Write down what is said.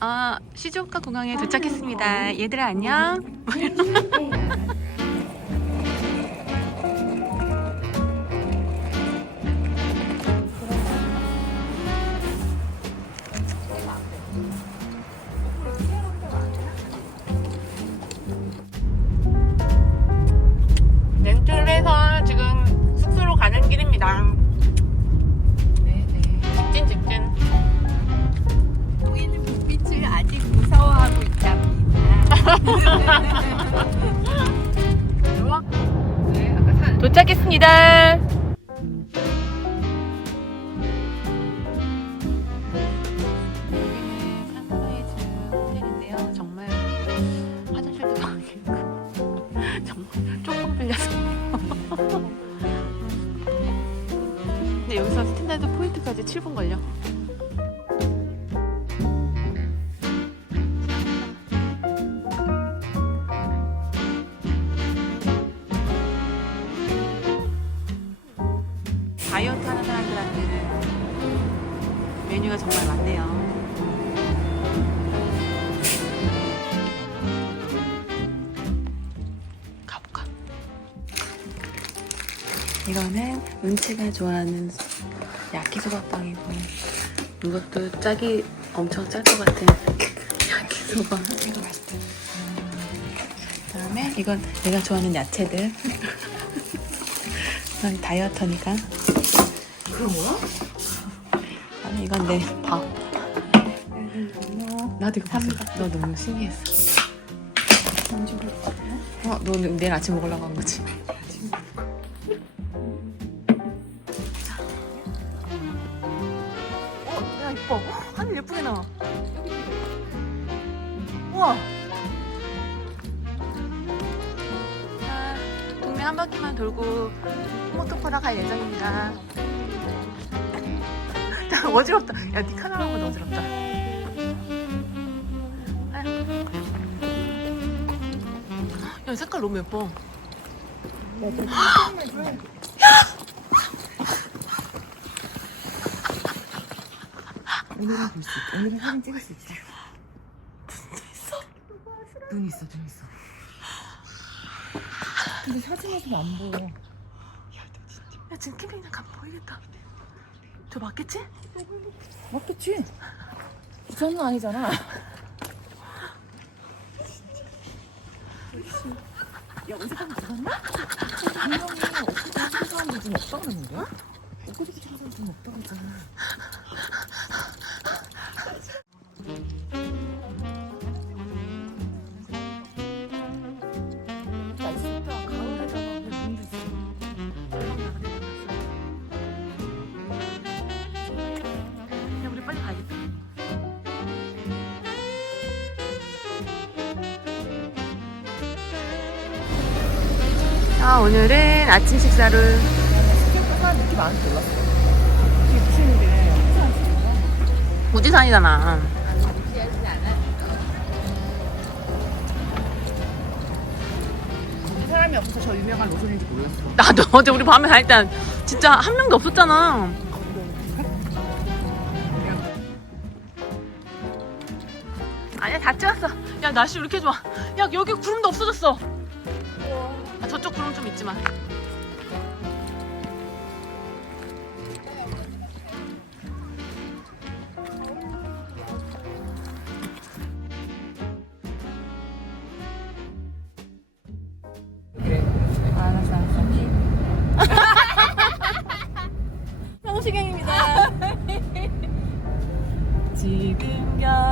아, 시즈오카 공항에 도착했습니다. 얘들아 안녕. 도착했습니다. 여기는 상하이즈 호텔인데요. 정말 화장실도 많이 있고 정말 조금 빌려서. 근데 여기서 스탠다드 포인트까지 7분 걸려. 메뉴가 정말 많네요. 가볼까? 이거는 은채가 좋아하는 야키소바빵이고 이것도 짝이 엄청 짤 것 같은 야키소바. 이거 맛있다. 그다음에 이건 내가 좋아하는 야채들. 난 다이어터니까. 그런 거야? 아니 이건 내 밥. 나도 이거 봤어. 너 너무 신기했어. 어, 너 내일 아침 먹으려고 한 거지? 어, 야 이뻐. 하늘 예쁘게 나와. 우와. 자, 동네 한 바퀴만 돌고 모토코라 갈 예정입니다. 야, 어지럽다. 야, 니 카메라 보면 어지럽다. 야, 색깔 너무 예뻐. 오늘은 볼 수 있다. 오늘은 사진 찍을 수 있다. 눈 있어, 눈 있어. 근데 사진에서는 안 보여. 야, 지금 캠핑장 가면 보이겠다. 저 맞겠지? 맞겠지? 부산은 아니잖아. 야, 어제까지 들었나? 분명히 엊그제 찾은 사람들 좀 없다고 그랬는데? 엊그제 찾은 사람 좀 없다고 했잖아. 아, 오늘은 아침 식사를 생각보다 느낌 일이래? 항상 지금. 우지산이잖아. 사람이 없어서 저 유명한 로션인지 몰랐어. 나도 어제 우리 밤에 갈 때 진짜 한 명도 없었잖아. 아니야 다 찍었어. 야 날씨 왜 이렇게 좋아? 야 여기 구름도 없어졌어. 아, 저쪽 구름 좀 있지만. 알았어, 알았어. 성시경입니다. 지금 곁에서